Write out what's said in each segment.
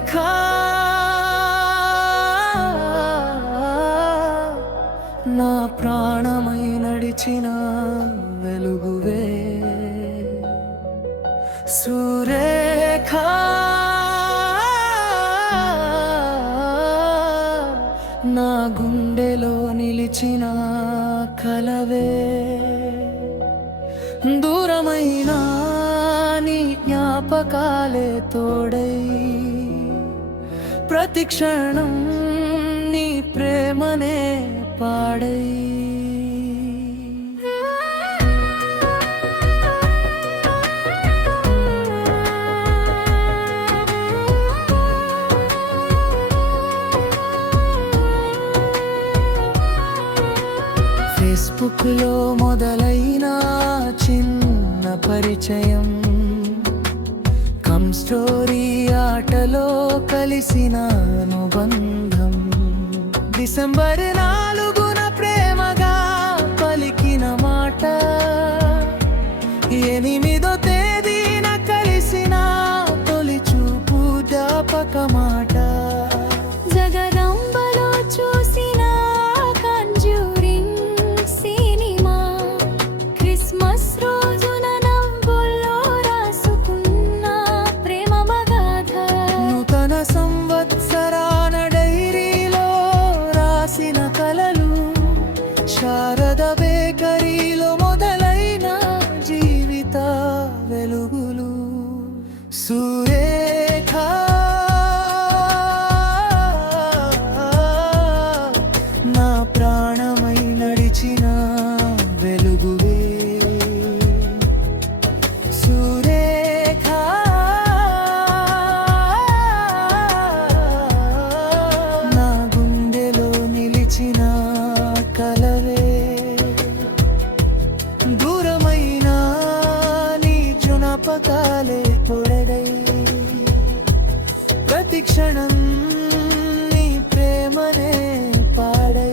సురేఖ నా ప్రాణమై నడిచిన వెలుగువే సురేఖ నా గుండెలో నిలిచిన కలవే దూరమైన నీ జ్ఞాపకాలే తోడై ప్రతి క్షణం నీ ప్రేమనే పాడై ఫేస్బుక్లో మొదలైన చిన్న పరిచయం కమ్ స్టోరీ ఆటలో కలిసిన అనుబంధం డిసెంబర్ 4న ప్రేమగా పలికిన మాట 8వ తేదీన కలిసిన తొలి చూపు జ్ఞాపక మాట జగదంబలో చూసిన కంజూరింగ్ సినిమా క్రిస్మస్ రోజున నవ్వుల్లో రాసుకున్న ప్రేమ మగాథ నూతన సంవత్సరాన డైరీలో రాసిన కలలు శారద బేకరీలో మొదలైన జీవిత వెలుగులు సురేఖ నా ప్రాణమై నడిచిన వెలుగువే సురేఖ నా గుండెలో నిలిచిన కలవే దూరమైన నీ జ్ఞాపకాలే తొడగై ప్రతి క్షణం నీ ప్రేమనే పాడై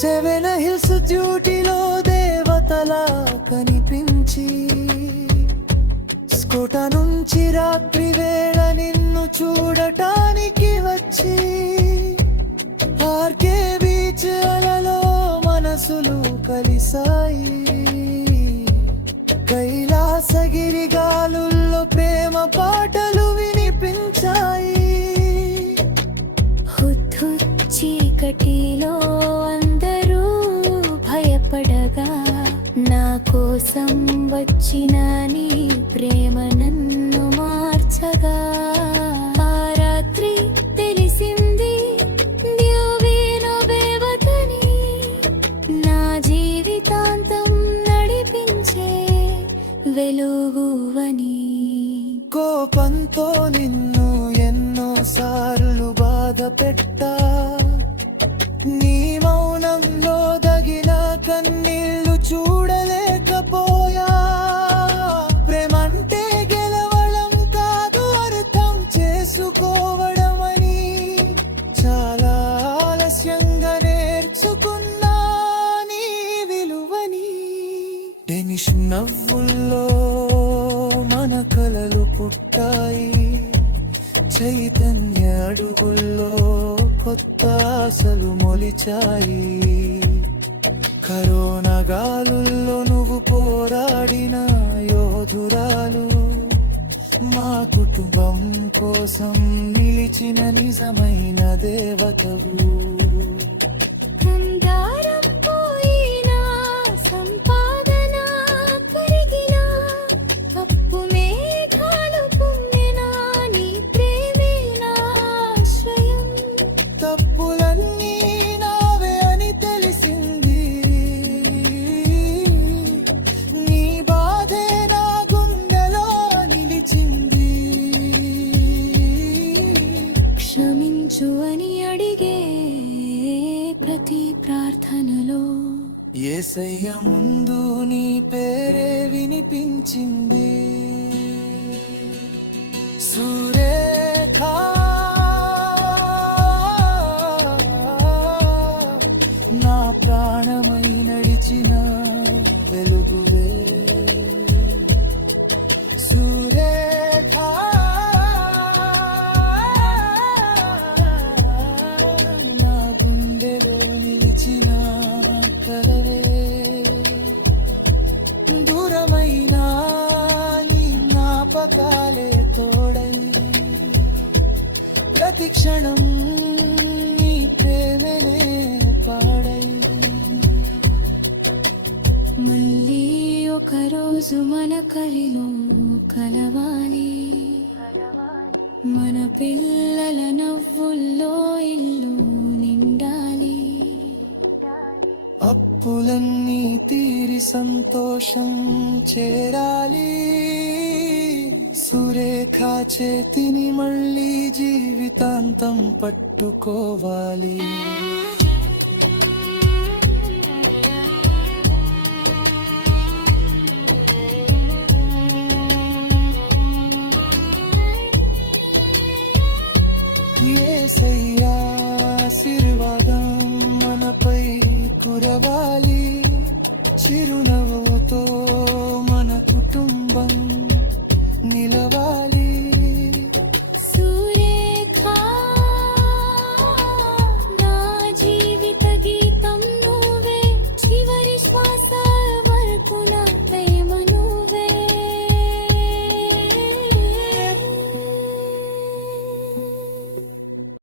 సెవెన్ హిల్స్ డ్యూటీలో దేవతలా కనిపించి స్కూట నుంచి రాత్రి వేళ నిన్ను చూడటానికి వచ్చి ఆర్కే బీచ్ అలలో మనసులు కలిసాయి కైలాసగిరి గాలుల్లో ప్రేమ పాటలు వినిపించాయి హుద్దు చీకటిలో అందరూ భయపడగా నా కోసం వచ్చిన నీ ప్రేమ నన్ను మార్చగా ఆ రాత్రి తెలిసింది దివ్యను దేవతని నా జీవితాంతం నడిపించే వెలుగువని కోపంతో నిన్ను ఎన్నో సార్లు బాధ పెట్టా నీ మౌనంలో దగిన కన్నీళ్లు చూడలేకపోయా ప్రేమంటే గెలవడం కాదు అర్థం చేసుకోవడమని చాలా ఆలస్యంగా నేర్చుకున్నా నీ విలువని డెనిష్ నవ్వుల్లో మన కలలు పుట్టాయి చైతన్య అడుగుల్లో కొత్త ఆశలు మొలిచాయి కరోనా గాలుల్లో నువ్వు పోరాడిన యోధురాలు మా కుటుంబం కోసం నిలిచిన నిజమైన దేవతవు అందారం పోయినా సంపాదన పెరిగినా తప్పు మేఘాలు పొంగినా నీ ప్రేమే నా ఆశ్రయం తప్పులన్నీ నావే అని తెలిసింది నీ బాధే నా గుండెలో నిలిచింది క్షమించు అని అడిగే ప్రతి ప్రార్థనలో యేసయ్య ముందు నీ పేరే వినిపించింది సురేఖ ప్రతి క్షణం నీ ప్రేమనే పాడై మళ్ళీ ఒక రోజు మన కరిలో కలవాలి, మన పిల్లల నవ్వుల్లో ఇల్లు నిండాలి. అప్పులన్నీ తీరి సంతోషం చేరాలి, సురేఖ చేతిని మళ్ళీ జీవితాంతం పట్టుకోవాలి. యేసయ్యా ఆశీర్వాదం మనపై కురవాలి, చిరునవ్వుతో మన కుటుంబం నిలవాలి.